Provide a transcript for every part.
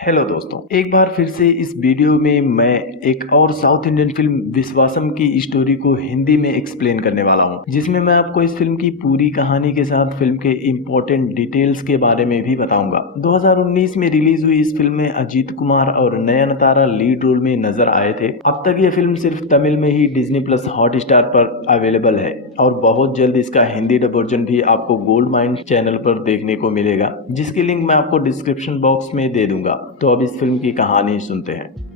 Hello दोस्तों, एक बार फिर से इस वीडियो में मैं एक और साउथ इंडियन फिल्म विश्वासम की स्टोरी को हिंदी में एक्सप्लेन करने वाला हूं, जिसमें मैं आपको इस फिल्म की पूरी कहानी के साथ फिल्म के इम्पोर्टेंट डिटेल्स के बारे में भी बताऊंगा। 2019 में रिलीज हुई इस फिल्म में अजीत कुमार और नयनतारा लीड रोल में नजर आए थे। अब तक ये फिल्म सिर्फ तमिल में ही डिज्नी प्लस हॉटस्टार पर अवेलेबल है और बहुत जल्द इसका हिंदी डब वर्जन भी आपको गोल्ड माइन चैनल पर देखने को मिलेगा, जिसकी लिंक मैं आपको डिस्क्रिप्शन बॉक्स में दे दूंगा। तो अब इस फिल्म की कहानी सुनते हैं।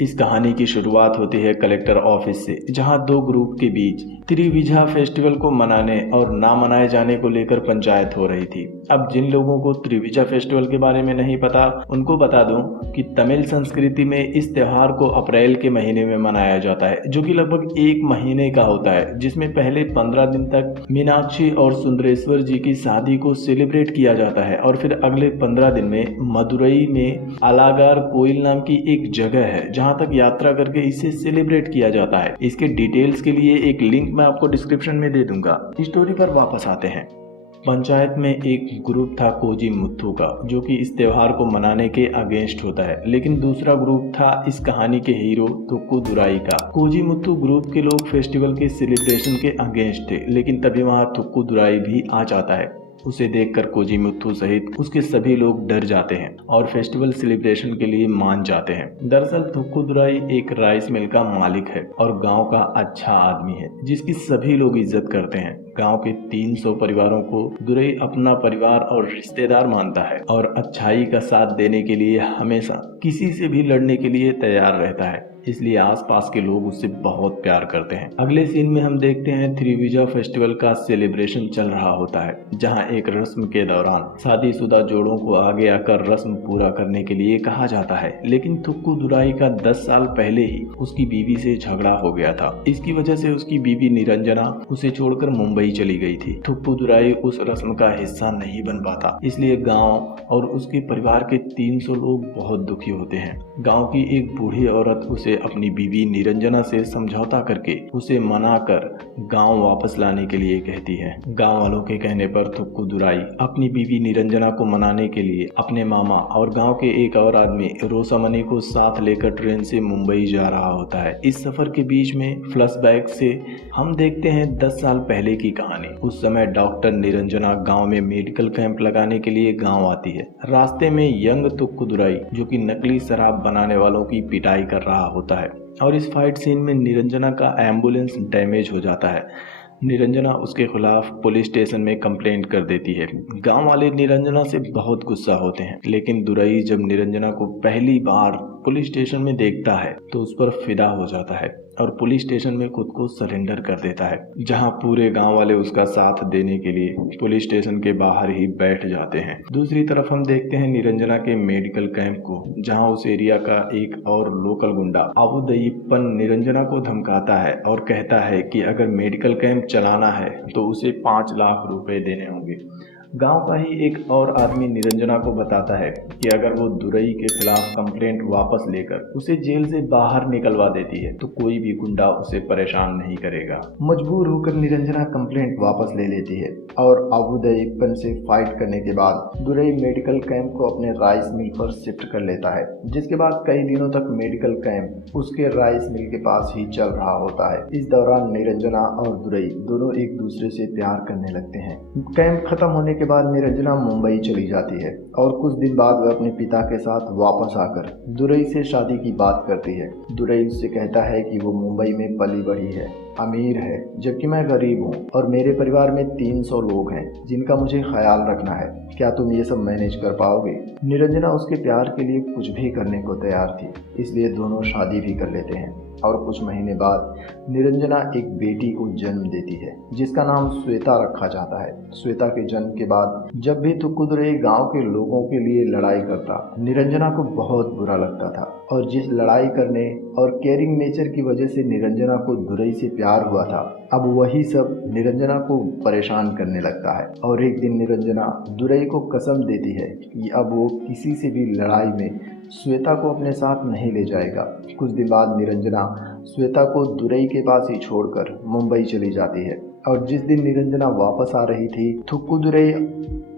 इस कहानी की शुरुआत होती है कलेक्टर ऑफिस से, जहां दो ग्रुप के बीच त्रिविजा फेस्टिवल को मनाने और ना मनाए जाने को लेकर पंचायत हो रही थी। अब जिन लोगों को त्रिविजा फेस्टिवल के बारे में नहीं पता, उनको बता दूं कि तमिल संस्कृति में इस त्योहार को अप्रैल के महीने में मनाया जाता है, जो कि लगभग एक महीने का होता है, जिसमें पहले 15 दिन तक मीनाक्षी और सुंदरेश्वर जी की शादी को सेलिब्रेट किया जाता है और फिर अगले 15 दिन में मदुरई में अलागार कोइल नाम की एक जगह है, जहां तक यात्रा करके इसे सेलिब्रेट किया जाता है। इसके डिटेल्स के लिए एक लिंक मैं आपको डिस्क्रिप्शन में दे दूंगा। स्टोरी पर वापस आते हैं। पंचायत में एक ग्रुप था कोजी मुत्थु का, जो कि इस त्योहार को मनाने के अगेंस्ट होता है, लेकिन दूसरा ग्रुप था इस कहानी के हीरो तुक्कू दुराई का। कोजी मुत्थु ग्रुप के लोग फेस्टिवल के सेलिब्रेशन के अगेंस्ट थे, लेकिन तभी वहां तुक्कू दुराई भी आ जाता है। उसे देखकर कोजी मुत्थु सहित उसके सभी लोग डर जाते हैं और फेस्टिवल सेलिब्रेशन के लिए मान जाते हैं। दरअसल तुक्कू दुराई एक राइस मिल का मालिक है और गांव का अच्छा आदमी है, जिसकी सभी लोग इज्जत करते हैं। गांव के 300 परिवारों को दुरई अपना परिवार और रिश्तेदार मानता है और अच्छाई का साथ देने के लिए हमेशा किसी से भी लड़ने के लिए तैयार रहता है, इसलिए आसपास के लोग उससे बहुत प्यार करते हैं। अगले सीन में हम देखते हैं त्रिविजा फेस्टिवल का सेलिब्रेशन चल रहा होता है, जहां एक रस्म के दौरान शादीशुदा जोड़ों को आगे आकर रस्म पूरा करने के लिए कहा जाता है, लेकिन तुक्कू दुराई का 10 साल पहले ही उसकी बीवी से झगड़ा हो गया था। इसकी वजह से उसकी बीवी निरंजना उसे छोड़कर मुंबई चली गई थी। तुक्कू दुराई उस रस्म का हिस्सा नहीं बन पाता, इसलिए गाँव और उसके परिवार के 300 लोग बहुत दुखी होते हैं। गाँव की एक बूढ़ी औरत उसे अपनी बीवी निरंजना से समझौता करके उसे मनाकर गांव वापस लाने के लिए कहती है। गांव वालों के कहने पर तुक्कू दुराई अपनी बीवी निरंजना को मनाने के लिए अपने मामा और गांव के एक और आदमी रोसामनी को साथ लेकर ट्रेन से मुंबई जा रहा होता है। इस सफर के बीच में फ्लैशबैक से हम देखते हैं 10 साल पहले की कहानी। उस समय डॉक्टर निरंजना गाँव में मेडिकल कैंप लगाने के लिए गाँव आती है। रास्ते में यंग तुक्कू दुराई, जो कि नकली शराब बनाने वालों की पिटाई कर रहा होता है, और इस फाइट सीन में निरंजना का एम्बुलेंस डैमेज हो जाता है। निरंजना उसके खिलाफ पुलिस स्टेशन में कंप्लेंट कर देती है। गांव वाले निरंजना से बहुत गुस्सा होते हैं, लेकिन दुरई जब निरंजना को पहली बार पुलिस स्टेशन में देखता है तो उस पर फिदा हो जाता है और पुलिस स्टेशन में खुद को सरेंडर कर देता है, जहां पूरे गांव वाले उसका साथ देने के लिए पुलिस स्टेशन के बाहर ही बैठ जाते हैं। दूसरी तरफ हम देखते हैं निरंजना के मेडिकल कैंप को, जहां उस एरिया का एक और लोकल गुंडा अबुदयिप्पन निरंजना को धमकाता है और कहता है कि अगर मेडिकल कैंप चलाना है तो उसे 5 लाख रुपए देने होंगे। गांव का ही एक और आदमी निरंजना को बताता है कि अगर वो दुरई के खिलाफ कंप्लेंट वापस लेकर उसे जेल से बाहर निकलवा देती है तो कोई भी गुंडा उसे परेशान नहीं करेगा। मजबूर होकर निरंजना कंप्लेंट वापस ले लेती है और अबुदयिप्पन से फाइट करने के बाद दुरई मेडिकल कैंप को अपने राइस मिल पर शिफ्ट कर लेता है, जिसके बाद कई दिनों तक मेडिकल कैंप उसके राइस मिल के पास ही चल रहा होता है। इस दौरान निरंजना और दुरई दोनों एक दूसरे से प्यार करने लगते हैं। कैंप खत्म होने के बाद निरंजना मुंबई चली जाती है और कुछ दिन बाद वह अपने पिता के साथ वापस आकर दुरई से शादी की बात करती है। दुरई उससे कहता है कि वो मुंबई में पली बढ़ी है, अमीर है, जबकि मैं गरीब हूँ और मेरे परिवार में 300 लोग हैं जिनका मुझे ख्याल रखना है। क्या तुम ये सब मैनेज कर पाओगे? निरंजना उसके प्यार के लिए कुछ भी करने को तैयार थी, इसलिए दोनों शादी भी कर लेते हैं और कुछ महीने बाद निरंजना एक बेटी को जन्म देती है, जिसका नाम श्वेता रखा जाता है। श्वेता के जन्म के बाद जब भी तुक्कू दुरई गांव के लोगों के लिए लड़ाई करता, निरंजना को बहुत बुरा लगता था और जिस लड़ाई करने और केयरिंग नेचर की वजह से निरंजना को दुरई से प्यार हुआ था, अब वही सब निरंजना को परेशान करने लगता है। और एक दिन निरंजना दुरई को कसम देती है कि अब वो किसी से भी लड़ाई में श्वेता को अपने साथ नहीं ले जाएगा। कुछ दिन बाद निरंजना श्वेता को दुरई के पास ही छोड़कर मुंबई चली जाती है और जिस दिन निरंजना वापस आ रही थी,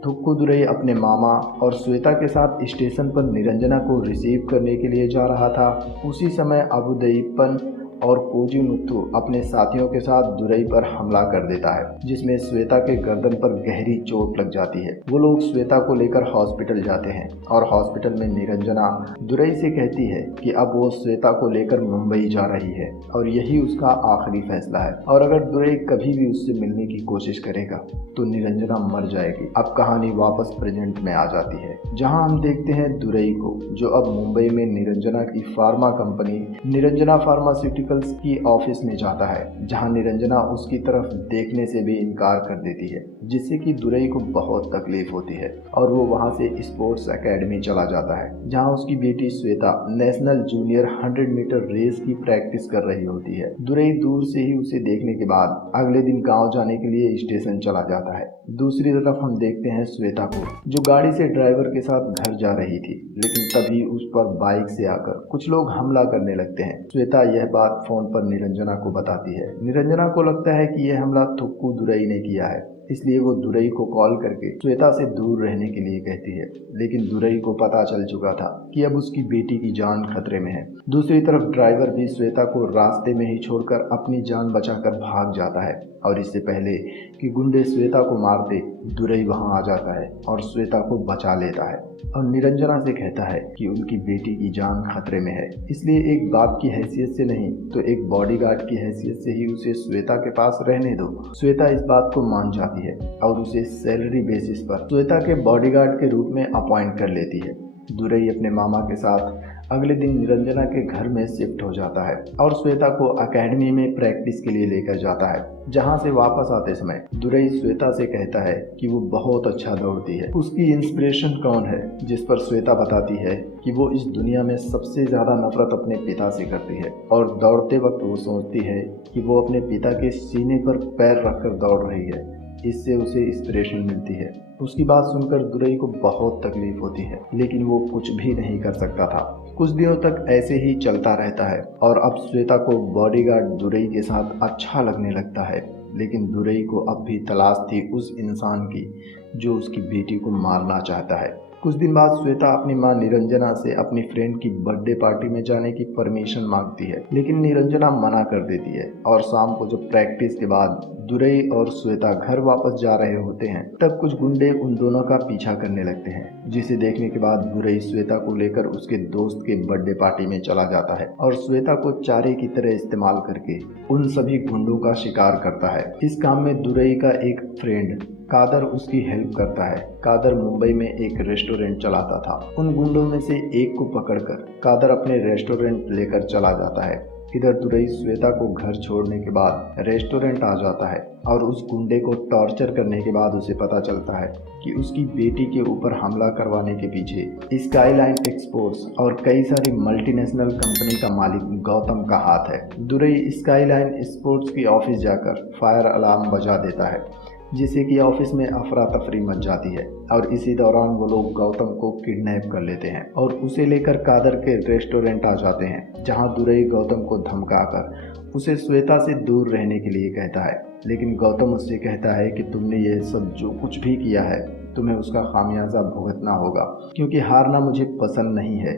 थुक्कुदुरई अपने मामा और श्वेता के साथ स्टेशन पर निरंजना को रिसीव करने के लिए जा रहा था। उसी समय अबुदैपन और कोजीमुत्तु अपने साथियों के साथ दुरई पर हमला कर देता है, जिसमें श्वेता के गर्दन पर गहरी चोट लग जाती है। वो लोग श्वेता को लेकर हॉस्पिटल जाते हैं और हॉस्पिटल में निरंजना दुरई से कहती है कि अब वो श्वेता को लेकर मुंबई जा रही है और यही उसका आखिरी फैसला है, और अगर दुरई कभी भी उससे मिलने की कोशिश करेगा तो निरंजना मर जाएगी। अब कहानी वापस प्रेजेंट में आ जाती है, जहां हम देखते हैं दुरई को, जो अब मुंबई में निरंजना की फार्मा कंपनी निरंजना फार्मास्यूटिकल्स की ऑफिस में जाता है, जहां निरंजना उसकी तरफ देखने से भी इनकार कर देती है, जिससे कि दुरई को बहुत तकलीफ होती है और वो वहां से स्पोर्ट्स एकेडमी चला जाता है, जहां उसकी बेटी Shweta national junior 100 metre race की प्रैक्टिस कर रही होती है। दुरई दूर से ही उसे देखने के बाद अगले दिन गाँव जाने के लिए स्टेशन चला जाता है। दूसरी तरफ हम देखते हैं श्वेता को, जो गाड़ी से ड्राइवर के साथ घर जा रही थी, लेकिन तभी उस पर बाइक से आकर कुछ लोग हमला करने लगते हैं। श्वेता यह बात फोन पर निरंजना को बताती है। निरंजना को लगता है कि यह हमला थुक्कुदुरई ने किया है, इसलिए वो दुरई को कॉल करके श्वेता से दूर रहने के लिए कहती है, लेकिन दुरई को पता चल चुका था कि अब उसकी बेटी की जान खतरे में है। दूसरी तरफ ड्राइवर भी श्वेता को रास्ते में ही छोड़कर अपनी जान बचाकर भाग जाता है, और इससे पहले कि गुंडे श्वेता को मारते, दुरई वहां आ जाता है और श्वेता को बचा लेता है और निरंजना से कहता है कि उनकी बेटी की जान खतरे में है, इसलिए एक बाप की हैसियत से नहीं तो एक बॉडीगार्ड की हैसियत से ही उसे श्वेता के पास रहने दो। श्वेता इस बात को मान जाती है और उसे सैलरी बेसिस पर श्वेता के बॉडीगार्ड के रूप में अपॉइंट कर लेती है। दुरई अपने मामा के साथ अगले दिन निरंजना के घर में शिफ्ट हो जाता है और श्वेता को एकेडमी में प्रैक्टिस के लिए लेकर जाता है, जहां से वापस आते समय दुरई श्वेता से कहता है कि वो बहुत अच्छा दौड़ती है। उसकी इंस्पिरेशन कौन है, जिस पर श्वेता बताती है कि वो इस दुनिया में सबसे ज्यादा नफरत अपने पिता से करती है और दौड़ते वक्त वो सोचती है कि वो अपने पिता के सीने पर पैर रखकर दौड़ रही है, इससे उसे इंस्पिरेशन मिलती है। उसकी बात सुनकर दुरई को बहुत तकलीफ होती है, लेकिन वो कुछ भी नहीं कर सकता था। कुछ दिनों तक ऐसे ही चलता रहता है और अब श्वेता को बॉडीगार्ड दुरई के साथ अच्छा लगने लगता है, लेकिन दुरई को अब भी तलाश थी उस इंसान की जो उसकी बेटी को मारना चाहता है। कुछ दिन बाद श्वेता अपनी मां निरंजना से अपनी फ्रेंड की बर्थडे पार्टी में जाने की परमिशन मांगती है, लेकिन निरंजना मना कर देती है और शाम को जब प्रैक्टिस के बाद दुरई और श्वेता घर वापस जा रहे होते हैं, तब कुछ गुंडे उन दोनों का पीछा करने लगते हैं, जिसे देखने के बाद दुरई श्वेता को लेकर उसके दोस्त के बर्थडे पार्टी में चला जाता है और श्वेता को चारे की तरह इस्तेमाल करके उन सभी गुंडों का शिकार करता है। इस काम में दुरई का एक फ्रेंड कादर उसकी हेल्प करता है। कादर मुंबई में एक रेस्टोरेंट चलाता था। उन गुंडों में से एक को पकड़कर कादर अपने रेस्टोरेंट लेकर चला जाता है। इधर दुरई श्वेता को घर छोड़ने के बाद रेस्टोरेंट आ जाता है और उस गुंडे को टॉर्चर करने के बाद उसे पता चलता है कि उसकी बेटी के ऊपर हमला करवाने के पीछे स्काईलाइन एक्सपोर्ट्स और कई सारी मल्टीनेशनल कंपनी का मालिक गौतम का हाथ है। दुरई स्काईलाइन एक्सपोर्ट्स की ऑफिस जाकर फायर अलार्म बजा देता है, जिससे कि ऑफिस में अफरा तफरी मच जाती है और इसी दौरान वो लोग गौतम को किडनैप कर लेते हैं और उसे लेकर कादर के रेस्टोरेंट आ जाते हैं, जहां दुरई गौतम को धमकाकर उसे श्वेता से दूर रहने के लिए कहता है, लेकिन गौतम उससे कहता है कि तुमने ये सब जो कुछ भी किया है तुम्हें उसका खामियाजा भुगतना होगा, क्योंकि हारना मुझे पसंद नहीं है।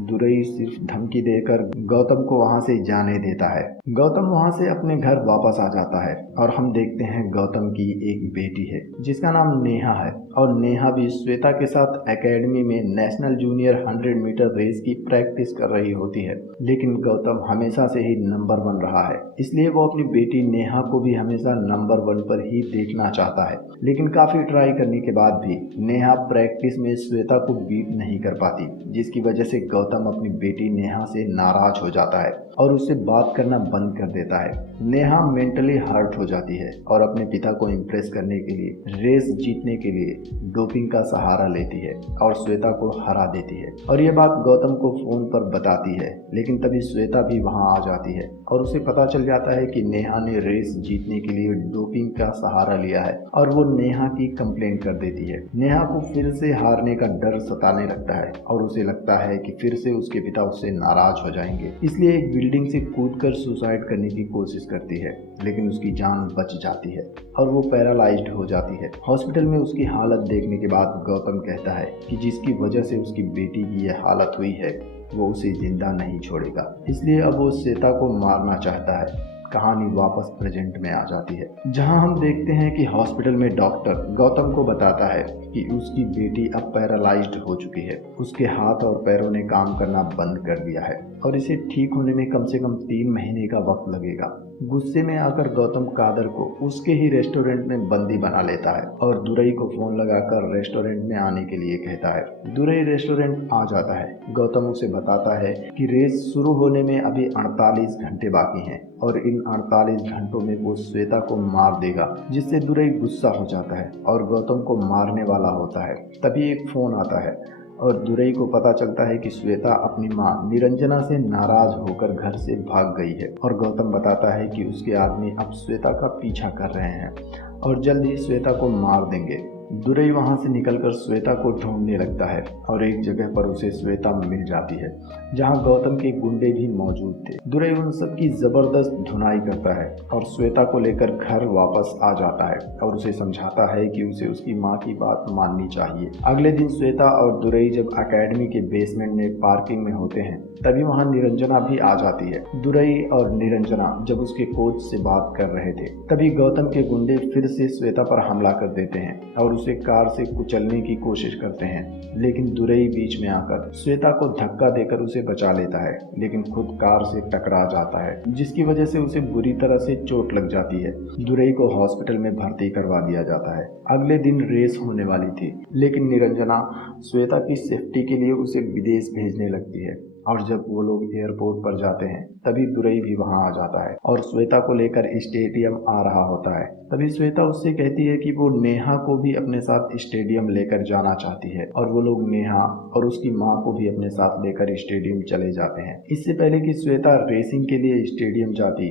दुरई सिर्फ धमकी देकर गौतम को वहां से जाने देता है। गौतम वहां से अपने घर वापस आ जाता है और हम देखते हैं गौतम की एक बेटी है जिसका नाम नेहा है और नेहा भी श्वेता के साथ एकेडमी में नेशनल जूनियर 100 मीटर रेस की प्रैक्टिस कर रही होती है, लेकिन गौतम हमेशा से ही नंबर 1 रहा है, इसलिए वो अपनी बेटी नेहा को भी हमेशा नंबर 1 पर ही देखना चाहता है। लेकिन काफी ट्राई करने के बाद भी नेहा प्रैक्टिस में श्वेता को बीट नहीं कर पाती, जिसकी वजह से गौतम अपनी बेटी नेहा से नाराज हो जाता है और उससे बात करना बंद कर देता है। नेहा मेंटली हर्ट हो जाती है और अपने पिता को इम्प्रेस करने के लिए रेस जीतने के लिए डोपिंग का सहारा लेती है और श्वेता को हरा देती है और ये बात गौतम को फोन पर बताती है, लेकिन तभी श्वेता भी वहां आ जाती है और उसे पता चल जाता है कि नेहा ने रेस जीतने के लिए डोपिंग का सहारा लिया है और वो नेहा की कंप्लेंट कर देती है। नेहा को फिर से हारने का डर सताने लगता है और उसे लगता है कि फिर से उसके पिता उससे नाराज हो जाएंगे, इसलिए एक बिल्डिंग से कूदकर सुसाइड करने की कोशिश करती है, लेकिन उसकी जान बच जाती है और वो पैरालाइज्ड हो जाती है। हॉस्पिटल में उसकी हालत देखने के बाद गौतम कहता है कि जिसकी वजह से उसकी बेटी की यह हालत हुई है वो उसे जिंदा नहीं छोड़ेगा, इसलिए अब वो श्वेता को मारना चाहता है। कहानी वापस प्रेजेंट में आ जाती है, जहां हम देखते हैं कि हॉस्पिटल में डॉक्टर गौतम को बताता है कि उसकी बेटी अब पैरालाइज्ड हो चुकी है। उसके हाथ और पैरों ने काम करना बंद कर दिया है और इसे ठीक होने में कम से कम 3 महीने का वक्त लगेगा। गुस्से में आकर गौतम कादर को उसके ही रेस्टोरेंट में बंदी बना लेता है और दुरई को फोन लगाकर रेस्टोरेंट में आने के लिए कहता है। दुरई रेस्टोरेंट आ जाता है। गौतम उसे बताता है कि रेस शुरू होने में अभी 48 घंटे बाकी हैं और इन 48 घंटों में वो श्वेता को मार देगा, जिससे दुरई गुस्सा हो जाता है और गौतम को मारने वाला होता है। तभी एक फोन आता है और दुरई को पता चलता है कि श्वेता अपनी मां निरंजना से नाराज होकर घर से भाग गई है और गौतम बताता है कि उसके आदमी अब श्वेता का पीछा कर रहे हैं और जल्द ही श्वेता को मार देंगे। दुरई वहां से निकलकर श्वेता को ढूंढने लगता है और एक जगह पर उसे श्वेता मिल जाती है, जहां गौतम के गुंडे भी मौजूद थे। दुरई उन सब की जबरदस्त धुनाई करता है और श्वेता को लेकर घर वापस आ जाता है और उसे समझाता है कि उसे उसकी मां की बात माननी चाहिए। अगले दिन श्वेता और दुरई जब एकेडमी के बेसमेंट में पार्किंग में होते हैं, तभी वहां निरंजना भी आ जाती है। दुरई और निरंजना जब उसके कोच से बात कर रहे थे, तभी गौतम के गुंडे फिर से श्वेता पर हमला कर देते हैं और उसे कार से कुचलने की कोशिश करते हैं, लेकिन दुरई बीच में आकर श्वेता को धक्का देकर उसे बचा लेता है, लेकिन खुद कार से टकरा जाता है, जिसकी वजह से उसे बुरी तरह से चोट लग जाती है। दुरई को हॉस्पिटल में भर्ती करवा दिया जाता है। अगले दिन रेस होने वाली थी, लेकिन निरंजना श्वेता की सेफ्टी के लिए उसे विदेश भेजने लगती है और जब वो लोग एयरपोर्ट पर जाते हैं, तभी दुरई भी वहां आ जाता है और श्वेता को लेकर स्टेडियम आ रहा होता है। तभी श्वेता उससे कहती है कि वो नेहा को भी अपने साथ स्टेडियम लेकर जाना चाहती है और वो लोग नेहा और उसकी माँ को भी अपने साथ लेकर स्टेडियम चले जाते हैं। इससे पहले कि श्वेता रेसिंग के लिए स्टेडियम जाती,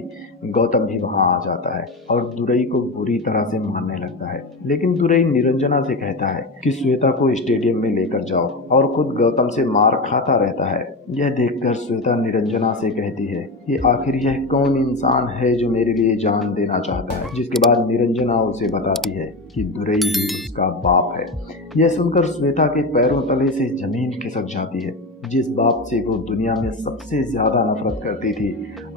गौतम भी वहां आ जाता है और दुरई को बुरी तरह से मारने लगता है, लेकिन दुरई निरंजना से कहता है कि श्वेता को स्टेडियम में लेकर जाओ और खुद गौतम से मार खाता रहता है। यह देखकर श्वेता निरंजना से कहती है कि आखिर यह कौन इंसान है जो मेरे लिए जान देना चाहता है, जिसके बाद निरंजना उसे बताती है कि दुरई ही उसका बाप है। यह सुनकर श्वेता के पैरों तले से जमीन खिसक जाती है। जिस बाप से वो दुनिया में सबसे ज्यादा नफरत करती थी,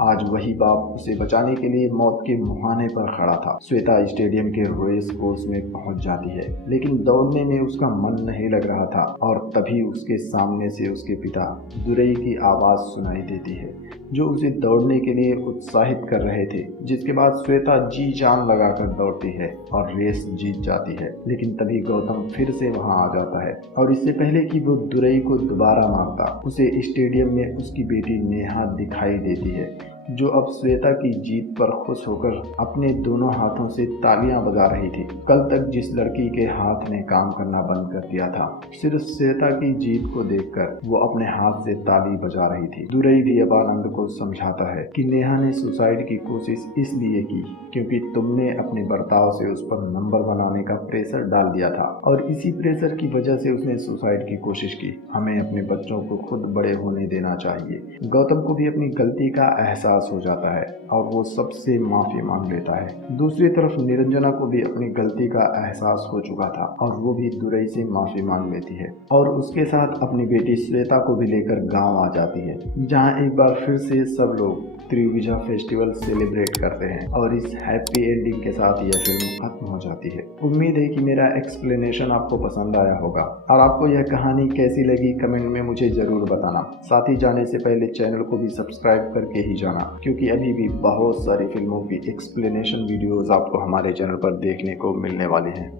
आज वही बाप उसे बचाने के लिए मौत के मुहाने पर खड़ा था। श्वेता स्टेडियम के रेस कोर्स में पहुंच जाती है, लेकिन दौड़ने में उसका मन नहीं लग रहा था और तभी उसके सामने से उसके पिता दुरई की आवाज सुनाई देती है, जो उसे दौड़ने के लिए उत्साहित कर रहे थे। जिसके बाद श्वेता जी जान लगाकर दौड़ती है और रेस जीत जाती है, लेकिन तभी गौतम फिर से वहां आ जाता है और इससे पहले कि वो दुरई को दोबारा मारता, उसे स्टेडियम में उसकी बेटी नेहा दिखाई देती है, जो अब श्वेता की जीत पर खुश होकर अपने दोनों हाथों से तालियां बजा रही थी। कल तक जिस लड़की के हाथ ने काम करना बंद कर दिया था, सिर्फ श्वेता की जीत को देखकर वो अपने हाथ से ताली बजा रही थी। दुरई भी अब आनंद को समझाता है कि नेहा ने सुसाइड की कोशिश इसलिए की क्योंकि तुमने अपने बर्ताव से उस पर नंबर बनाने का प्रेशर डाल दिया था और इसी प्रेशर की वजह से उसने सुसाइड की कोशिश की। हमें अपने बच्चों को खुद बड़े होने देना चाहिए। गौतम को भी अपनी गलती का एहसास हो जाता है और वो सबसे माफी मांग लेता है। दूसरी तरफ निरंजना को भी अपनी गलती का एहसास हो चुका था और वो भी दुरई से माफी मांग लेती है और उसके साथ अपनी बेटी श्वेता को भी लेकर गांव आ जाती है, जहां एक बार फिर से सब लोग त्रिभुजा फेस्टिवल सेलिब्रेट करते हैं और इस हैप्पी एंडिंग के साथ यह फिल्म खत्म हो जाती है। उम्मीद है कि मेरा एक्सप्लेनेशन आपको पसंद आया होगा और आपको यह कहानी कैसी लगी कमेंट में मुझे जरूर बताना। साथ ही जाने से पहले चैनल को भी सब्सक्राइब करके ही जाना, क्योंकि अभी भी बहुत सारी फिल्मों की एक्सप्लेनेशन वीडियोस आपको हमारे चैनल पर देखने को मिलने वाले हैं।